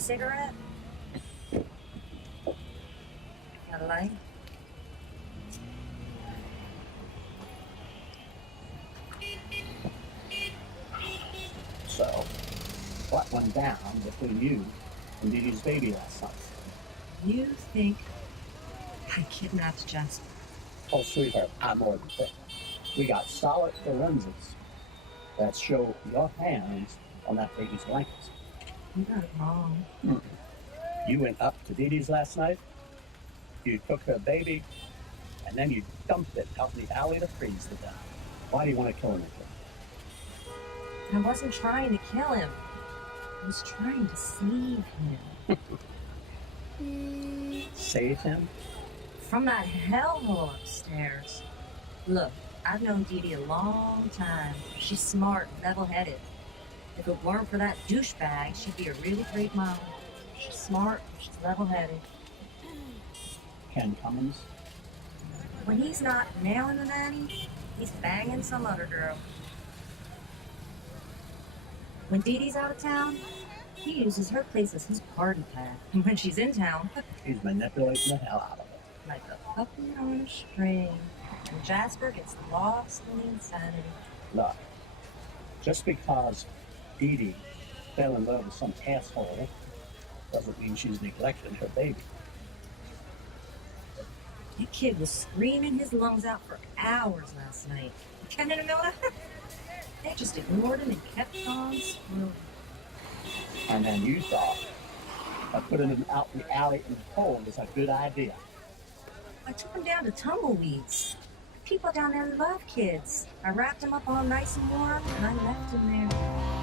cigarette? Got a light? So, what went down between you and Dee Dee's baby last night? You think I kidnapped Jasper? Oh, sweetheart, I'm more than that. We got solid forensics that show your hands on that baby's blankets. You got it wrong. You went up to Dee Dee's last night, you took her baby, and then you dumped it out in the alley to freeze to death. Why do you want to kill him again? I wasn't trying to kill him. I was trying to save him. Save him? From that hellhole upstairs. Look, I've known Dee Dee a long time. She's smart, level-headed. If it weren't for that douchebag, she'd be a really great mom. She's smart, she's level-headed. Ken Cummins? When he's not nailing the nanny, he's banging some other girl. When Dee Dee's out of town, he uses her place as his party pad. And when she's in town, He's manipulating the hell out of her. like a puppy on a string. And Jasper gets lost in the insanity. Look, just because Dee Dee fell in love with some asshole doesn't mean she's neglecting her baby. That kid was screaming his lungs out for hours last night. Ken and Amilda, they just ignored him and kept on screwing. And then you thought that putting him out in the alley in the cold was a good idea. I took him down to Tumbleweeds. People down there love kids. I wrapped him up all nice and warm, and I left him there.